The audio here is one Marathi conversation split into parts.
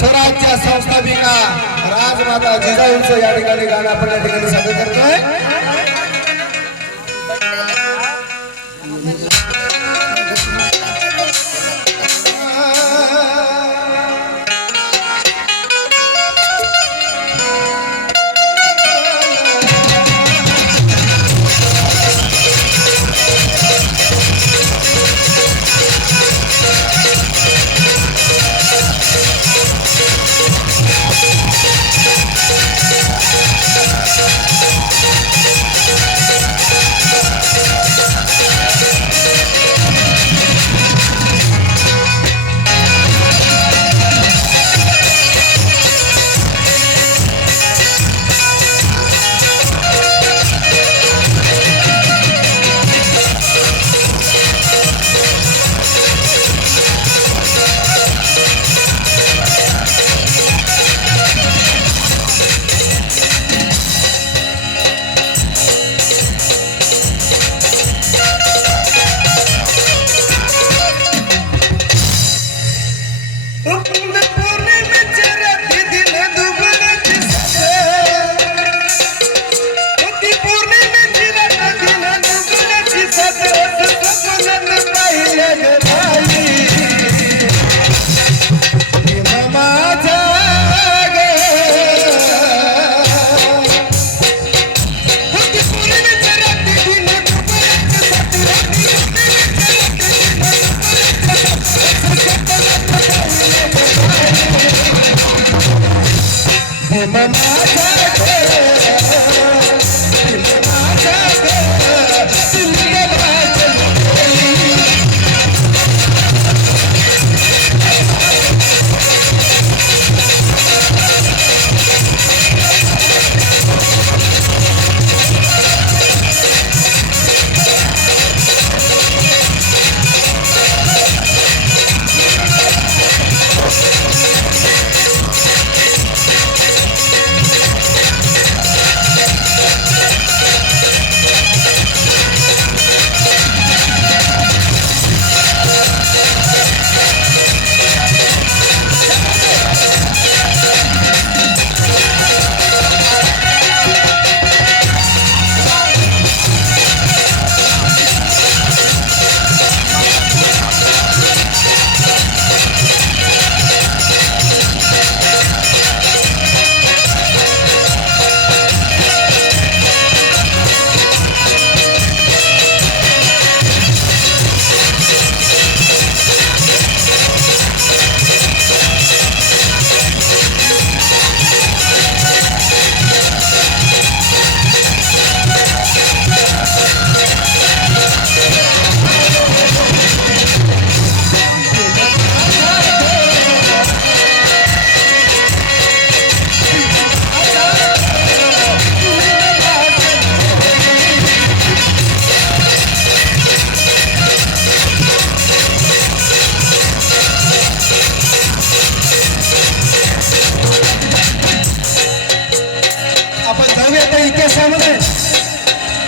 स्वराज्य संस्थापिका राजमाता जिजाऊंचं या ठिकाणी गाणं आपण या ठिकाणी सादर करतोय।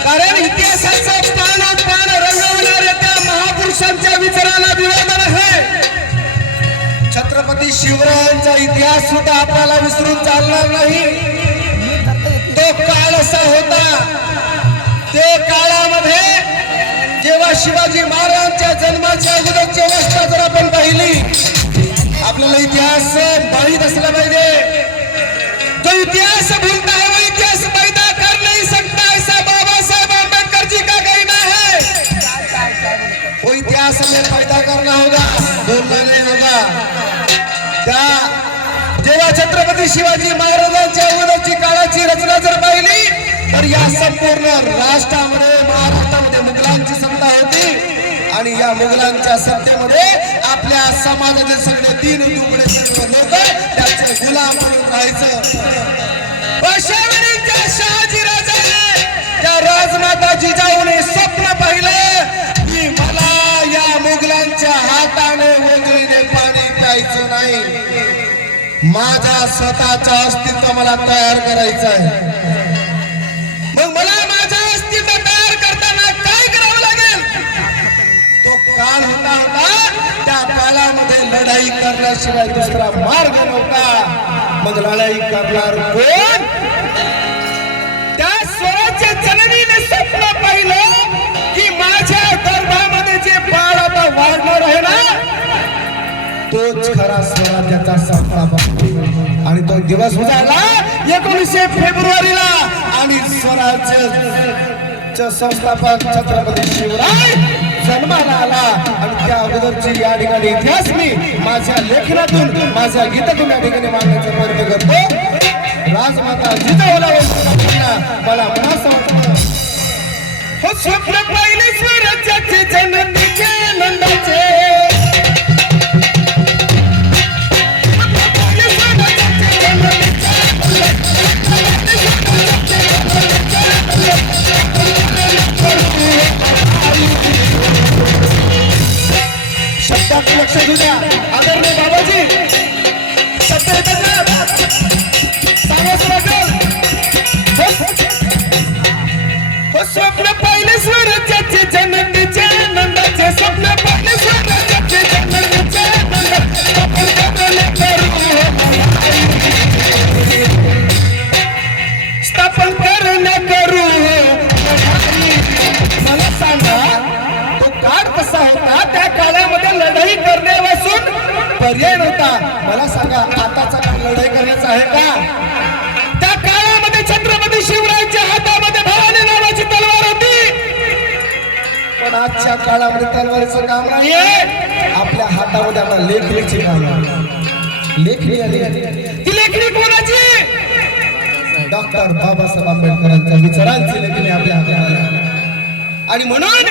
कारण इतिहासाचा पान रंगवणाऱ्या त्या महापुरुषांच्या विचाराला विरोधन आहे। छत्रपती शिवरायांचा इतिहास सुद्धा आपल्याला विसरून चालणार नाही। तो काळ असा होता, त्या काळामध्ये जेव्हा शिवाजी महाराजांच्या जन्माच्या अगोदरची अवस्था जर आपण पाहिली, आपल्याला इतिहास माहित असला पाहिजे। जो इतिहास भूलता है वो इतिहास पैदा कर नहीं सकता, ऐसा बाबा साहेब अम्बेडकर जी का कहना है। वो इतिहास हमें पैदा करना होगा, बोलना नहीं होगा। त्या जेव्हा छत्रपती शिवाजी महाराजांच्या अगोदरची काळाची रचना जर पाहिली तर या संपूर्ण राष्ट्रामध्ये महाराष्ट्रामध्ये मुघलांची सत्ता होती आणि या मुघलांच्या सत्तेमध्ये आपल्या समाजाचे सगळे तीन दुबळे लोक त्याचे गुलाम म्हणून राहायचं। पेशवाईच्या शहाजी राजाने त्या राजमाता जिजाऊने स्वप्न पाहिलं की मला या मुघलांच्या हाताने वेगळीने पाणी प्यायचं नाही, माझा स्वतःचा अस्तित्व मला तयार करायचं आहे। मग मला माझा अस्तित्व तयार करताना काय करावं लागेल? तो काळ होता त्या काळामध्ये लढाई करण्याशिवाय दुसरा मार्ग नव्हता. मग लढाई करणार कोण? त्या स्वराज्य जननीने स्वप्न पाहिलं की माझ्या गर्भामध्ये जे बाळ आता वाढणार आहे ना, तोच खरा स्वराज्याचा संस्थापक. आणि तो दिवस उजाडला 19 फेब्रुवारीला. आणि स्वराज्य संस्थापक छत्रपती शिवराय जन्माला आला. आणि त्या अगोदरची या ठिकाणी इतिहास मी माझ्या लेखनातून, माझ्या गीतातून या ठिकाणी मांडण्याचा प्रयत्न करतो. राजमाता जिजाऊला मला मनाचं वाटतं. हो स्वप्न पाहिले स्वराज्याचे जननीचे नंदाचे, शब्दात लक्ष देऊ द्या. आदरणीय बाबाजी शब्द येतात ना, सांगाच लागेल. हो स्वप्न पाहिले स्वराज्याचे जननीचे नंदाचे, स्वप्न पाहिले स्वराज्याचे जननीचे नंदाचे, स्थापन करण्या करू. मला सांगा तो काळ कसा होता? त्या काळामध्ये लढाई करण्यापासून पर्याय नव्हता. मला सांगा आताचा काळ लढाई करण्याचा आहे का? त्या काळामध्ये छत्रपती शिवरायांच्या हातामध्ये भवानी नावाची तलवार होती. पण आजच्या काळामध्ये तलवारीचं काम नाहीये. आपल्या हातामध्ये आता लेखणीची काम आहे. लेखणी आली. ती लेखणी कोणाची? डॉक्टर बाबासाहेब आंबेडकरांच्या विचारांची लेखणी आपल्या हातात. आणि म्हणून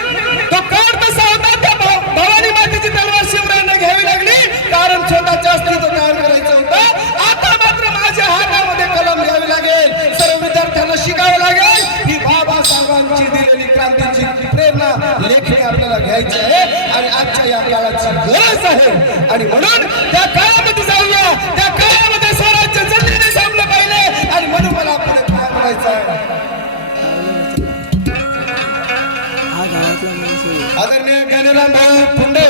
तो काळ तसा होता. त्या भवानी मातेची तलवार शिवरायांना घ्यावी लागली, कारण स्वतःच्या अस्तित्व कायम करायचं होतं. आता मात्र माझ्या हातामध्ये कलम घ्यावी लागेल, सर्व विद्यार्थ्यांना शिकावं लागेल. ही बाबासाहेबांची दिलेली क्रांतीची प्रेरणा लेखणी आपल्याला घ्यायची आहे आणि आजच्या या काळाची गरज आहे. आणि म्हणून त्या काळामध्ये जाऊया. त्या काळामध्ये स्वराज्य जनतेने सामलं पाहिजे. आणि म्हणून मला पुढे काय म्हणायचं आहे? आदरणीय ज्ञानीराम भाऊ फुंडे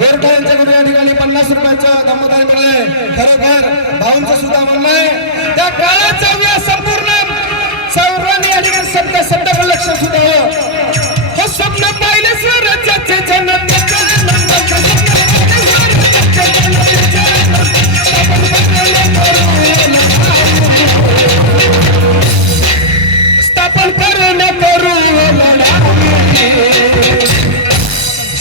गोरठा यांच्याकडून या ठिकाणी 50 रुपयाचं दामोदर मिळाले. खरोखर भाऊंचं सुद्धा म्हणणं आहे त्या काळात जाऊया. संपूर्ण सर्वांनी या ठिकाणी शब्दाकडे लक्ष सुद्धा हो स्वप्न पाहिले स्वराज्याचे जनतेचे स्थापन करण्या करू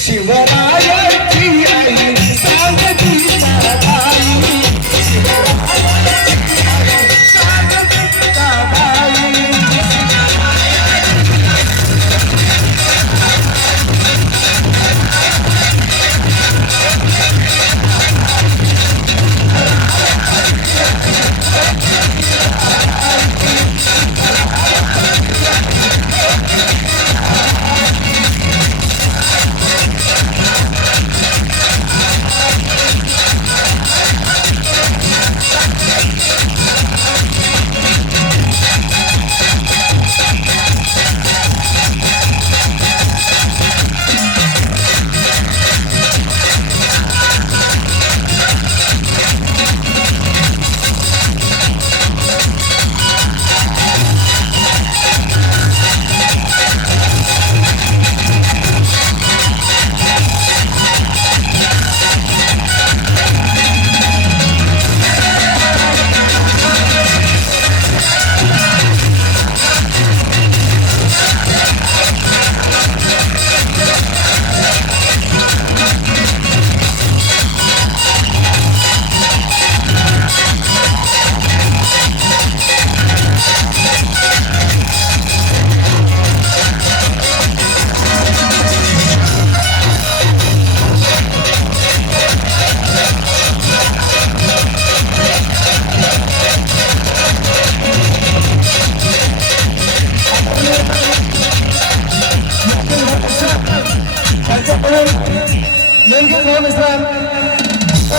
शिवरायाची आई सांगती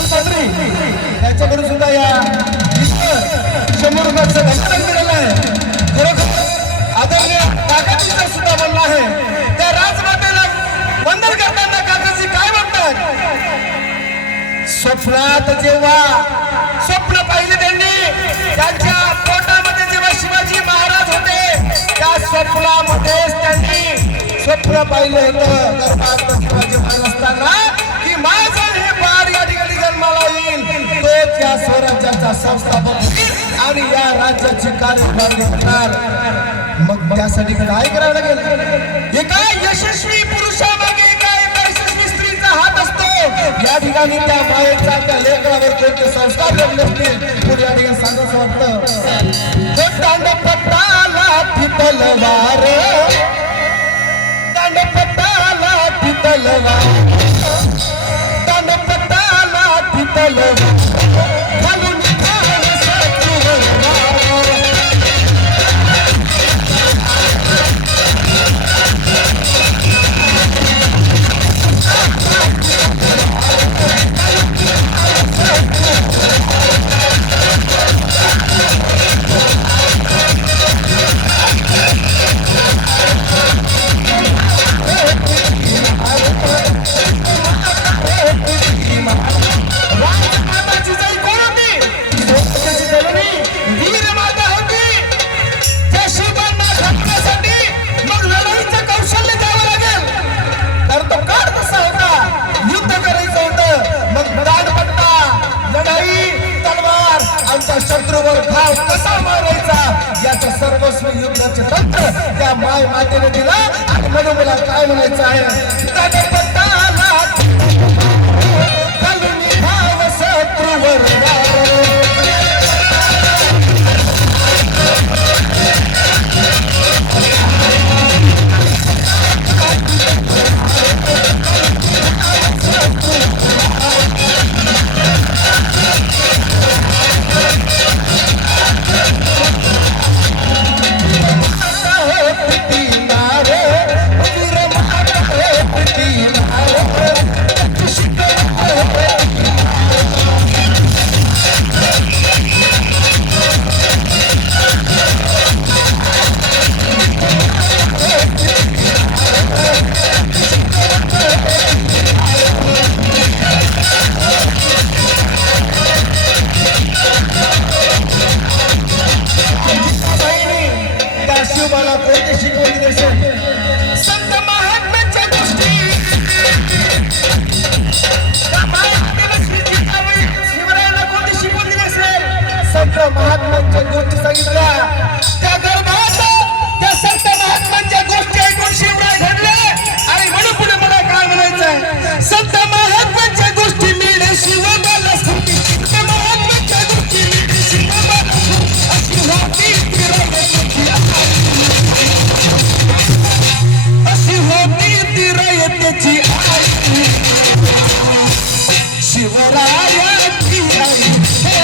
साधाई. त्याच्याकडून सुद्धा या 100 रुपयाचं धन्यवाद दिलेलं आहे. खरोखर आदरणीय काकाजींचा सुद्धा म्हणणं आहे. त्या राजमातेला वंदन करताना काकाजी काय पण स्वप्नात जेव्हा स्वप्न पाहिले त्यांनी, त्यांच्या पोटामध्ये जेव्हा शिवाजी महाराज होते, त्या स्वप्नामध्येच त्यांनी स्वप्न पाहिलं होतं गर्भात शिवाजी महाराज असताना की माझं हे बाळ या ठिकाणी जन्माला येईल, तोच या स्वराज्याचा संस्थापक होईल आणि या राज्याची कार्यभार करणार. मग त्यासाठी काय करावं लागेल? एका यशस्वी पुरुषामागे एका यशस्वी स्त्रीचा हात असतो. या ठिकाणी त्या बाळेचा त्या लेकरावर कोणते संस्कार लागले असतील पुढे या ठिकाणी सांगायचं वाटतं. दांडपट्टाला तलवार, दांडपट्टाला तलवार, दांडपट्टाला तलवार घालून शत्रूवर घाव कसा मारायचा याचं सर्वस्व युद्धाचे तंत्र त्या माय मातेने दिला. आणि म्हणून मला काय म्हणायचं आहे, घालून घाव शत्रूवर महात्मांच्या गोष्टी सांगितल्या. त्या गर्भात त्या संत महात्मांच्या गोष्टी ऐकून शिवराय घडले. आणि म्हणून पुढे मला काय म्हणायचंय, संत महात्मांच्या गोष्टी मिळे शिवबाला स्फूर्ती, संत महात्मांच्या गोष्टी मिळे शिवबाला स्फूर्ती, अशी होती ती अशी होती ती रयतेची आई, शिवरायाची आई हे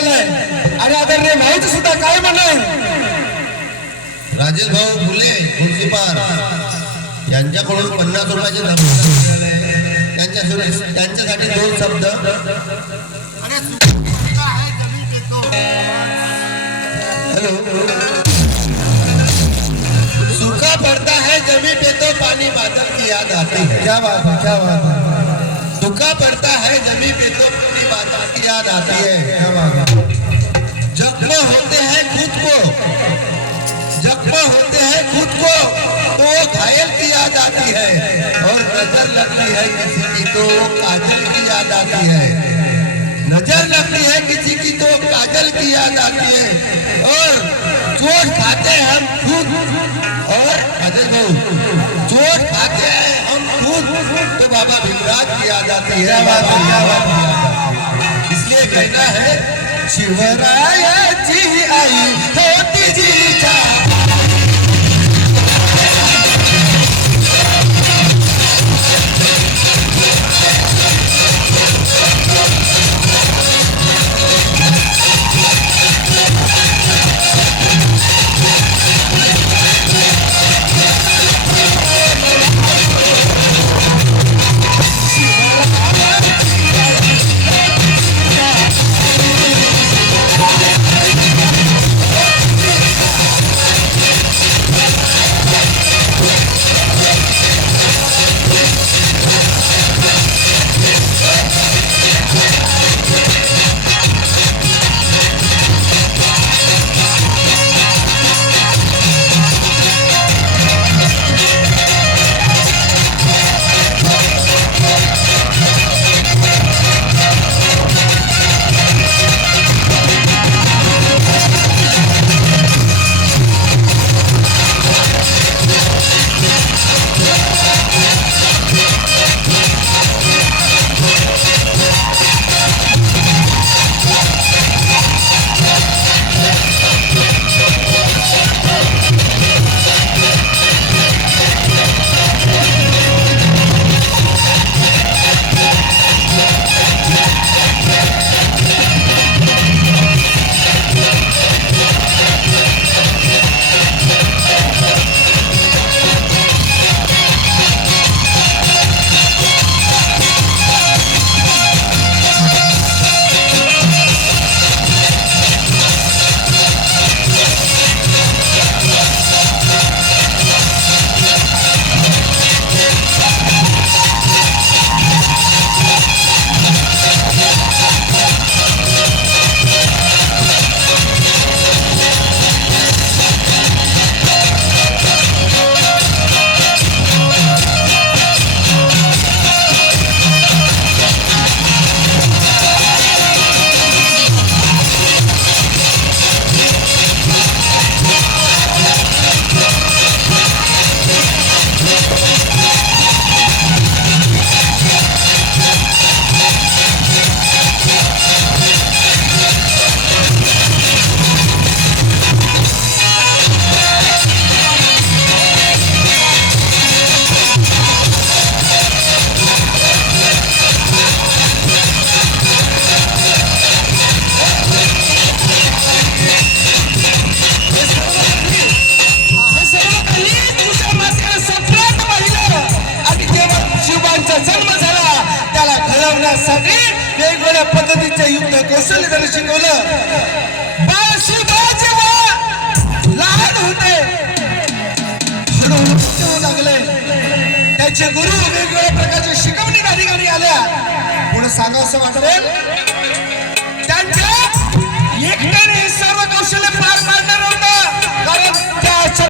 झालेलं आहे. आणि आदरणीय भाऊचं सुद्धा काय म्हणणं, राजेश भाऊ फुले मुन्सिपाल यांच्याकडून 50 रुपयाचे धन्यवाद त्यांच्यासाठी 2 शब्द. हॅलो. सूखा पड़ता है जमी पे तो पानी बादल की याद आती है. क्या बात है, क्या बात है. सूखा पड़ता है जमी पे तो पानी बादल की याद आती है. क्या बात है. जख्म होते हैं खुद को, जख्म होते हैं खुद को तो वो घायल की याद आती है. और नजर लगती है किसी की तो काजल की याद आती है. नजर लगती है किसी की तो काजल की याद आती है. और चोट खाते हैं हम खुद, और अजय भाऊ चोट खाते हैं हम खुद तो बाबा भीमराज की याद आती है. इसलिए कहना है शिवरायाची आई होती जीचा. करण्यासाठी वेगवेगळ्या पद्धतीचे युद्ध कौशल्य त्याने शिकवलं. बाळशिवा जेव्हा लहान होते हळूहळू मोठे होऊ लागले. त्याचे गुरु वेगवेगळ्या प्रकारच्या शिकवणी त्या ठिकाणी आल्या. पुढे सांगावं असं वाटेल त्यांच्या